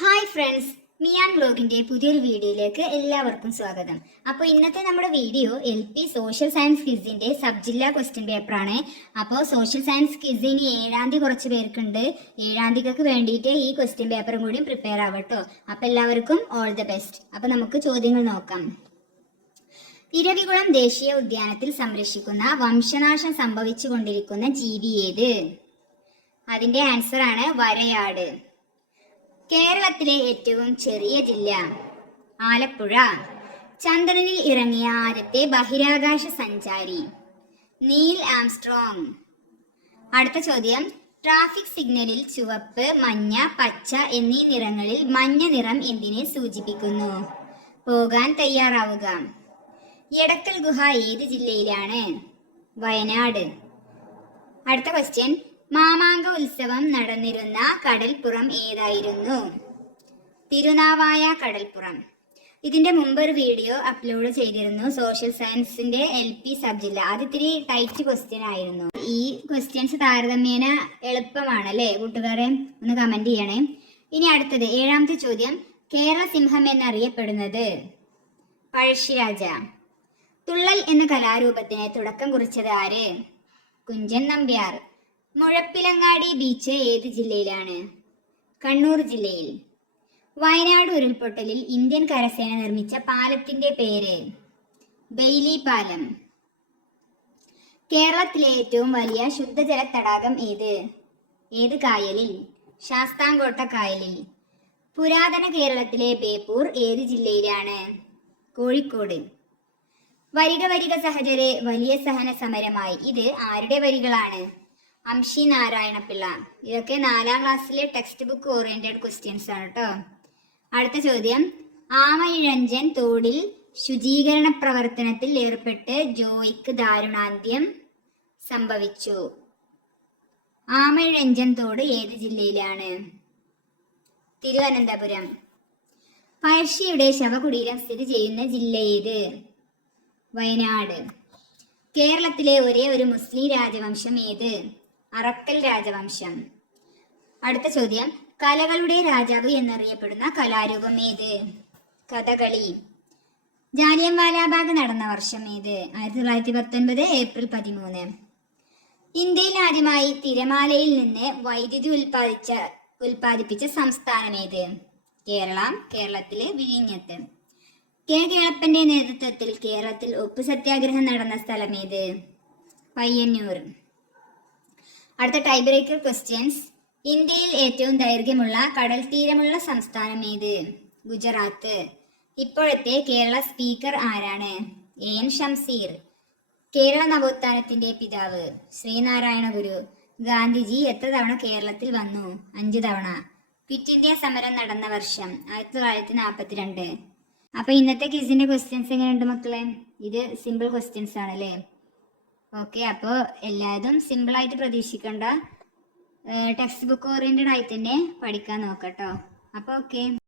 Hi friends Mian ബ്ലോഗിന്റെ പുതിയൊരു വീഡിയോയിലേക്ക് എല്ലാവർക്കും സ്വാഗതം. അപ്പോൾ ഇന്നത്തെ നമ്മുടെ video L P social science ക്വിസിന്റെ sub ജില്ലാ ക്വസ്റ്റ്യൻ പേപ്പറാണ് അപ്പോൾ സോഷ്യൽ സയൻസ് ക്വിസ് ഇനി ഏഴാം തീയതി കുറച്ച് പേർക്കുണ്ട്. ഏഴാം തീയതിക്ക് വേണ്ടിയിട്ട് ഈ ക്വസ്റ്റ്യൻ പേപ്പറും കൂടി പ്രിപ്പയർ ആവട്ടോ. അപ്പോൾ എല്ലാവർക്കും ഓൾ ദ ബെസ്റ്റ് അപ്പോൾ നമുക്ക് ചോദ്യങ്ങൾ നോക്കാം. ഇരവികുളം ദേശീയ ഉദ്യാനത്തിൽ സംരക്ഷിക്കുന്ന വംശനാശം സംഭവിച്ചുകൊണ്ടിരിക്കുന്ന ജീവി ഏത്? അതിന്റെ ആൻസർ ആണ് വരയാട്. കേരളത്തിലെ ഏറ്റവും ചെറിയ ജില്ല ആലപ്പുഴ. ചന്ദ്രനിൽ ഇറങ്ങിയ ആദ്യത്തെ ബഹിരാകാശ സഞ്ചാരി നീൽ ആംസ്ട്രോങ്. അടുത്ത ചോദ്യം. ട്രാഫിക് സിഗ്നലിൽ ചുവപ്പ് മഞ്ഞ പച്ച എന്നീ നിറങ്ങളിൽ മഞ്ഞ നിറം എന്തിനെ സൂചിപ്പിക്കുന്നു? പോകാൻ തയ്യാറാവുക. എടക്കൽ ഗുഹ ഏത് ജില്ലയിലാണ്? വയനാട്. അടുത്ത ക്വസ്റ്റ്യൻ മാമാങ്ക ഉത്സവം നടന്നിരുന്ന കടൽപ്പുറം ഏതായിരുന്നു? തിരുനാവായ കടൽപ്പുറം. ഇതിന്റെ മുമ്പ് ഒരു വീഡിയോ അപ്ലോഡ് ചെയ്തിരുന്നു. സോഷ്യൽ സയൻസിന്റെ എൽ പി സബ്ജില്ല അത് ഇത്തിരി ടൈറ്റ് ക്വസ്റ്റ്യൻ ആയിരുന്നു. ഈ ക്വസ്റ്റ്യൻസ് താരതമ്യേന എളുപ്പമാണ് അല്ലേ കൂട്ടുകാരെ ഒന്ന് കമന്റ് ചെയ്യണേ. ഇനി അടുത്തത് ഏഴാമത്തെ ചോദ്യം. കേരള സിംഹം എന്നറിയപ്പെടുന്നത് പഴശ്ശിരാജ. തുള്ളൽ എന്ന കലാരൂപത്തിന് തുടക്കം കുറിച്ചത് ആര്? കുഞ്ചൻ നമ്പ്യാർ. മുഴപ്പിലങ്ങാടി ബീച്ച് ഏത് ജില്ലയിലാണ്? കണ്ണൂർ ജില്ലയിൽ. വയനാട് ഉരുൾപൊട്ടലിൽ ഇന്ത്യൻ കരസേന നിർമ്മിച്ച പാലത്തിന്റെ പേര് ബെയ്ലി പാലം. കേരളത്തിലെ ഏറ്റവും വലിയ ശുദ്ധജല തടാകം ഏത്? ഏത് കായലിൽ? ശാസ്താംകോട്ട കായലിൽ. പുരാതന കേരളത്തിലെ ബേപ്പൂർ ഏത് ജില്ലയിലാണ്? കോഴിക്കോട്. വരിക വരിക സഹചരെ വലിയ സഹന സമരമായി ഇത് ആരുടെ വരികളാണ്? അംഷി നാരായണ പിള്ള ഇതൊക്കെ നാലാം ക്ലാസ്സിലെ ടെക്സ്റ്റ് ബുക്ക് ഓറിയന്റഡ് ക്വസ്റ്റ്യൻസ് ആണ് കേട്ടോ അടുത്ത ചോദ്യം. ആമയിഴഞ്ചൻ തോടിൽ ശുചീകരണ പ്രവർത്തനത്തിൽ ഏർപ്പെട്ട് ജോയിക്ക് ദാരുണാന്ത്യം സംഭവിച്ചു. ആമയിഴഞ്ചൻ തോട് ഏത് ജില്ലയിലാണ്? തിരുവനന്തപുരം. പഴശ്ശിയുടെ ശവകുടീരം സ്ഥിതി ചെയ്യുന്ന ജില്ല ഏത്? വയനാട്. കേരളത്തിലെ ഒരേ ഒരു മുസ്ലിം രാജവംശം ഏത്? അറക്കൽ രാജവംശം. അടുത്ത ചോദ്യം. കലകളുടെ രാജാവ് എന്നറിയപ്പെടുന്ന കലാരൂപം ഏത്? കഥകളി. ജാലിയൻവാലാബാഗ് നടന്ന വർഷം ഏത്? ആയിരത്തി തൊള്ളായിരത്തി പത്തൊൻപത് ഏപ്രിൽ പതിമൂന്ന്. ഇന്ത്യയിൽ ആദ്യമായി തിരമാലയിൽ നിന്ന് വൈദ്യുതി ഉൽപ്പാദിച്ച ഉൽപ്പാദിപ്പിച്ച സംസ്ഥാനം ഏത്? കേരളം കേരളത്തിലെ വിഴിഞ്ഞത്ത്. കെ. കേളപ്പന്റെ നേതൃത്വത്തിൽ കേരളത്തിൽ ഉപ്പ് സത്യാഗ്രഹം നടന്ന സ്ഥലം ഏത്? പയ്യന്നൂർ. അടുത്ത ടൈ ബ്രേക്കർ ക്വസ്റ്റ്യൻസ് ഇന്ത്യയിൽ ഏറ്റവും ദൈർഘ്യമുള്ള കടൽ തീരമുള്ള സംസ്ഥാനം ഏത്? ഗുജറാത്ത്. ഇപ്പോഴത്തെ കേരള സ്പീക്കർ ആരാണ്? എ എൻ ഷംസീർ കേരള നവോത്ഥാനത്തിന്റെ പിതാവ്. ശ്രീനാരായണ ഗുരു. ഗാന്ധിജി എത്ര തവണ കേരളത്തിൽ വന്നു? അഞ്ചു തവണ. ക്വിറ്റ് ഇന്ത്യ സമരം നടന്ന വർഷം ആയിരത്തി തൊള്ളായിരത്തി നാൽപ്പത്തിരണ്ട് അപ്പൊ ഇന്നത്തെ ക്വിസിന്റെ ക്വസ്റ്റ്യൻസ് എങ്ങനെയുണ്ട് മക്കളെ? ഇത് സിമ്പിൾ ക്വസ്റ്റ്യൻസ് ആണല്ലേ? ഓക്കെ അപ്പോൾ എല്ലാതും സിമ്പിളായിട്ട് പ്രതീക്ഷിക്കണ്ട. ടെക്സ്റ്റ് ബുക്ക് ഓറിയന്റഡ് ആയിട്ട് തന്നെ പഠിക്കാൻ നോക്കട്ടോ. അപ്പോൾ ഓക്കെ.